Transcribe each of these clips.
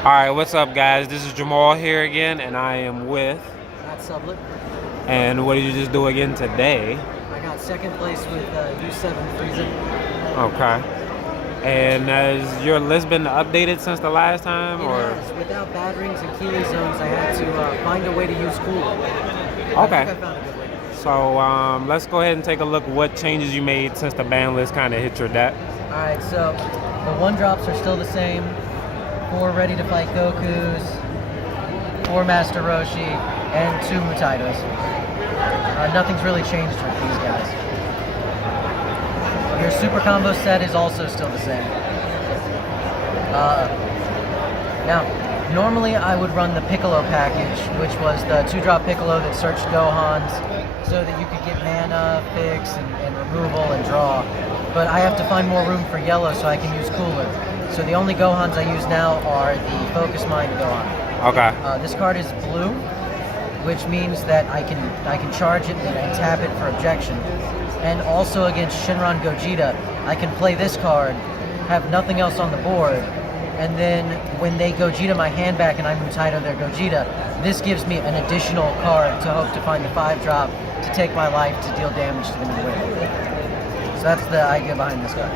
Alright, what's up, guys? This is Jamal here again, and I am with. Not Sublet. And what did you just do again today? I got second place with U7 Frieza. Okay. And has your list been updated since the last time, It or? has. Without bad rings and Keeley zones, I had to find a way to use cooler. I Okay. think I found a good way. So let's go ahead and take a look what changes you made since the ban list kind of hit your deck. Alright, so the one drops are still the same. 4 ready to fight Gokus, 4 Master Roshi, and 2 Mutaidos. Nothing's really changed with these guys. Your super combo set is also still the same. Now, normally I would run the Piccolo package, which was the 2-drop Piccolo that searched Gohans so that you could get mana, fix, and removal and draw. But I have to find more room for yellow so I can use cooler. So the only Gohans I use now are the Focus Mind Gohan. Okay. This card is blue, which means that I can charge it and tap it for objection. And also against Shinron Gogeta, I can play this card, have nothing else on the board, and then when they Gogeta my hand back and I Mutaido their Gogeta, this gives me an additional card to hope to find the 5-drop to take my life to deal damage to them and win. So that's the idea behind this card.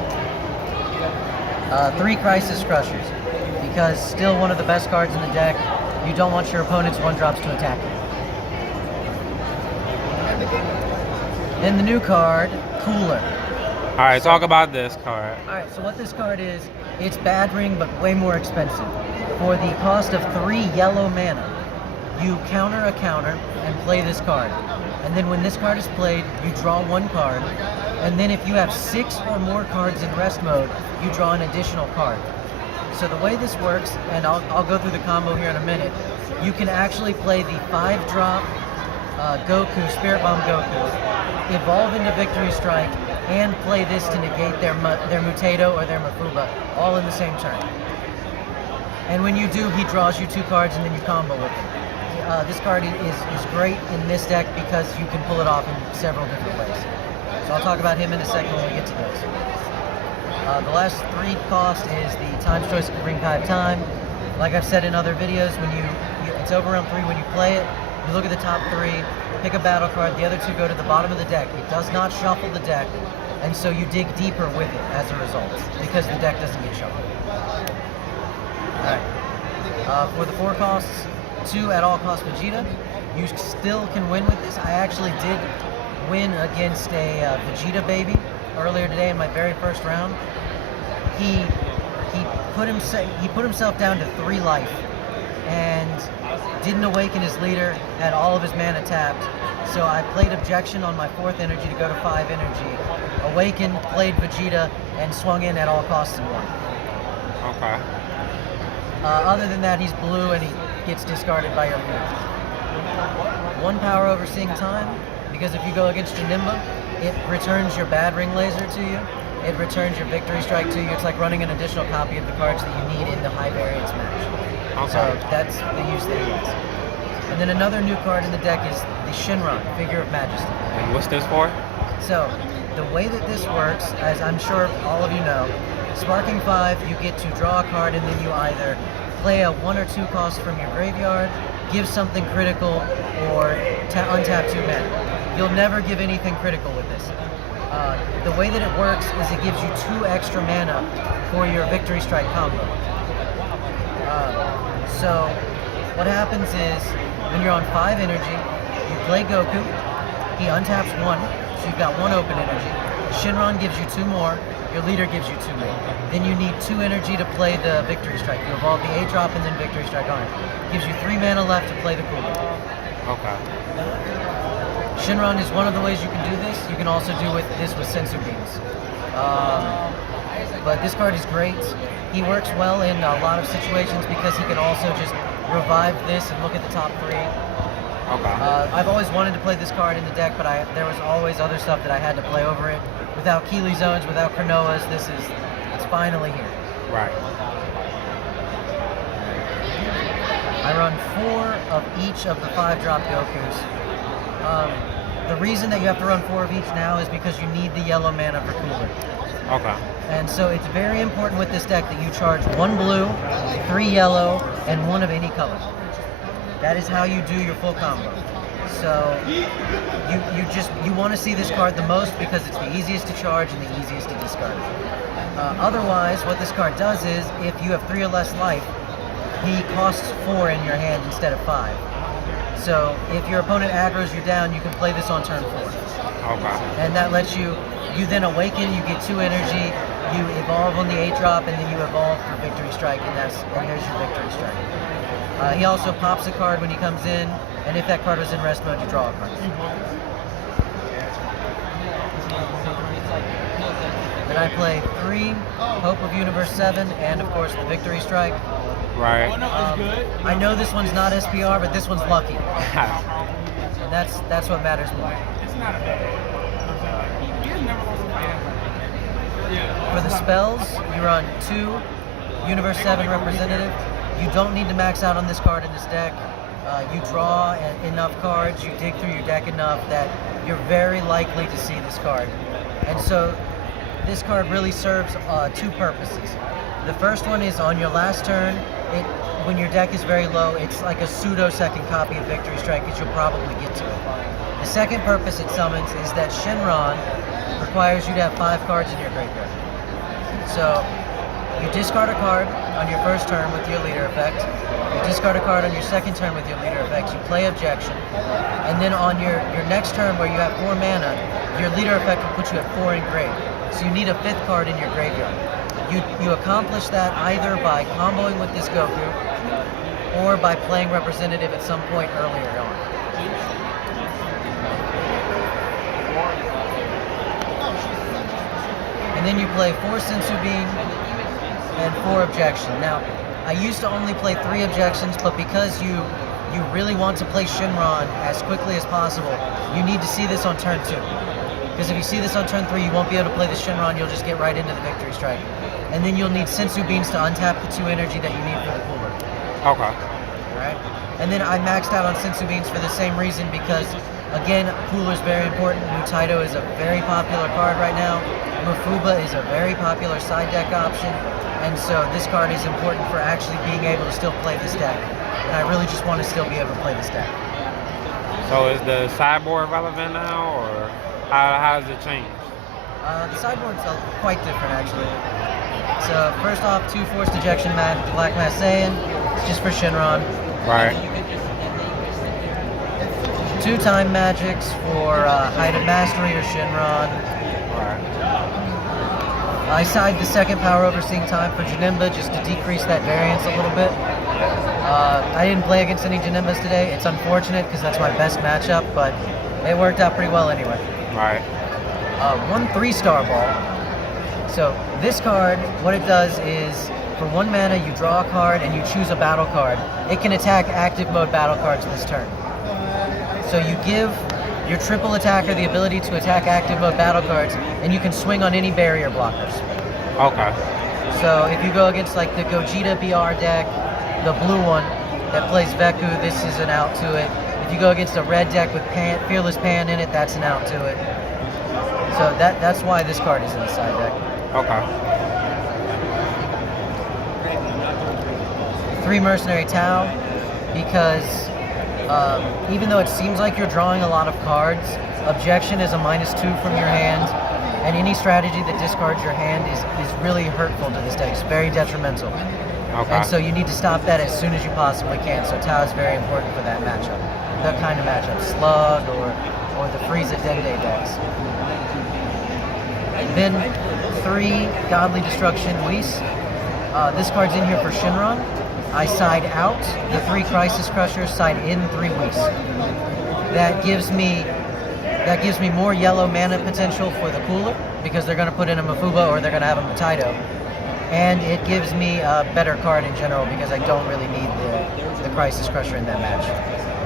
3 Crisis Crushers, because still one of the best cards in the deck. You don't want your opponent's 1-drops to attack you. Then the new card, Cooler. Alright, talk about this card. Alright, so what this card is, it's bad ring but way more expensive. For the cost of 3 yellow mana, you counter a counter and play this card. And then when this card is played, you draw 1 card. And then if you have 6 or more cards in rest mode, you draw an additional card. So the way this works, and I'll go through the combo here in a minute, you can actually play the 5-drop Goku, Spirit Bomb Goku, evolve into Victory Strike, and play this to negate their Mutato or their Mafuba, all in the same turn. And when you do, he draws you 2 cards and then you combo with it. This card is great in this deck because you can pull it off in several different ways. So I'll talk about him in a second when we get to those. The last 3 cost is the Time's Choice Ring Kai of Time. Like I've said in other videos, when it's over round 3 when you play it, you look at the top 3, pick a battle card, the other 2 go to the bottom of the deck. It does not shuffle the deck, and so you dig deeper with it as a result, because the deck doesn't get shuffled. Alright. For the 4 costs, 2 at all cost Vegeta. You still can win with this. I actually did win against a Vegeta baby earlier today in my very first round. He put himself down to 3 life and didn't awaken his leader, had all of his mana tapped. So I played objection on my 4th energy to go to 5 energy. Awakened, played Vegeta, and swung in at all costs and won. Okay. Other than that, he's blue and he gets discarded by your leader. 1 power overseeing time, because if you go against Janemba, it returns your bad ring laser to you. It returns your victory strike to you. It's like running an additional copy of the cards that you need in the high variance match. Okay. So that's the use that he has. And then another new card in the deck is the Shinron, Figure of Majesty. And what's this for? So the way that this works, as I'm sure all of you know, Sparking 5, you get to draw a card and then you either play a 1 or 2 cost from your graveyard, give something critical, or untap 2 mana. You'll never give anything critical with this. The way that it works is it gives you 2 extra mana for your Victory Strike combo. So what happens is, when you're on 5 energy, you play Goku, he untaps 1, so you've got 1 open energy. Shinron gives you 2 more, your leader gives you 2 more. Then you need 2 energy to play the Victory Strike. You evolve the 8-drop and then Victory Strike on it. Gives you 3 mana left to play the cooler. Okay. Shinron is one of the ways you can do this. You can also do this with Sensu Beams. But this card is great. He works well in a lot of situations because he can also just revive this and look at the top 3. Okay. I've always wanted to play this card in the deck, but there was always other stuff that I had to play over it. Without Keeley Zones, without Chronoas, it's finally here. Right. I run 4 of each of the 5-drop Gokus. the reason that you have to run 4 of each now is because you need the yellow mana for cooler. Okay. And so it's very important with this deck that you charge 1 blue, 3 yellow, and 1 of any color. That is how you do your full combo. So you want to see this card the most because it's the easiest to charge and the easiest to discard. Otherwise, what this card does is, if you have 3 or less life, he costs 4 in your hand instead of 5. So if your opponent aggro's you down, you can play this on turn 4. Okay. And that lets you then awaken, you get 2 energy, you evolve on the 8-drop, and then you evolve for Victory Strike, and there's your Victory Strike. He also pops a card when he comes in, and if that card was in rest mode, you draw a card. Then I play 3 Hope of Universe 7, and of course the Victory Strike. Right. I know this one's not SPR, but this one's lucky. And that's what matters more. For the spells, you run 2 Universe 7 Representative. You don't need to max out on this card in this deck. You draw enough cards, you dig through your deck enough that you're very likely to see this card. And so this card really serves 2 purposes. The first one is on your last turn, when your deck is very low, it's like a pseudo second copy of Victory Strike because you'll probably get to it. The second purpose it summons is that Shinron requires you to have 5 cards in your graveyard. So you discard a card on your first turn with your leader effect, you discard a card on your second turn with your leader effect, you play Objection, and then on your next turn where you have 4 mana, your leader effect will put you at 4 in grave. So you need a 5th card in your graveyard. You accomplish that either by comboing with this Goku or by playing Representative at some point earlier on. And then you play 4 Sensu Bean and 4 Objection. Now, I used to only play 3 Objections, but because you really want to play Shinron as quickly as possible, you need to see this on turn 2. Because if you see this on turn 3, you won't be able to play the Shinron, you'll just get right into the Victory Strike. And then you'll need Sensu Beans to untap the 2 energy that you need for the cooler. Okay. Alright? And then I maxed out on Sensu Beans for the same reason because, again, cooler's very important. Mutaito is a very popular card right now. Mafuba is a very popular side deck option. And so this card is important for actually being able to still play this deck. And I really just want to still be able to play this deck. So is the sideboard relevant now, or how has it changed? The sideboard's quite different, actually. So first off, 2 Forced Ejection Black Mass Saiyan. It's just for Shinron. Right. 2 Time Magics for Height of Mastery or Shinron. Right. I side the second Power Overseeing Time for Janemba just to decrease that variance a little bit. I didn't play against any Janembas today. It's unfortunate because that's my best matchup, but it worked out pretty well anyway. Right. 1 3-star ball. So this card, what it does is, for 1 mana, you draw a card and you choose a battle card. It can attack active mode battle cards this turn. So you give your triple attacker the ability to attack active mode battle cards, and you can swing on any barrier blockers. Okay. So if you go against like the Gogeta BR deck, the blue one that plays Veku, this is an out to it. If you go against a red deck with Fearless Pan in it, that's an out to it. So that's why this card is in the side deck. Okay. 3 Mercenary Tau, because even though it seems like you're drawing a lot of cards, Objection is a -2 from your hand, and any strategy that discards your hand is really hurtful to this deck. It's very detrimental. Okay. And so you need to stop that as soon as you possibly can. So Tau is very important for that matchup. That kind of matchup. Slug or the Frieza Dende decks. Then 3 Godly Destruction Whis. This card's in here for Shinron. I side out the 3 Crisis Crushers, side in 3 Whis. That gives me more yellow mana potential for the cooler because they're going to put in a Mafuba or they're going to have a Mutaito. And it gives me a better card in general because I don't really need the Crisis Crusher in that match.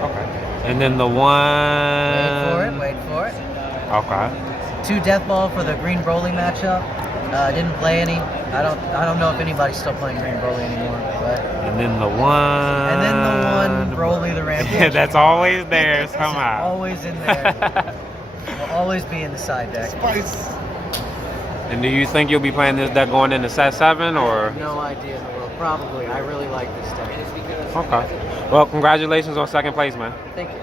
Okay. And then the one... Wait for it. Okay. 2 Death Ball for the Green Broly matchup. Didn't play any. I don't know if anybody's still playing Green Broly anymore. But And then the one... And then the one Broly the Rampage. That's always there somehow. Always in there. always be in the side deck. Spice. And do you think you'll be playing this deck going into set 7 or? No idea in the world. Probably. I really like this deck. Okay. Well, congratulations on second place, man. Thank you.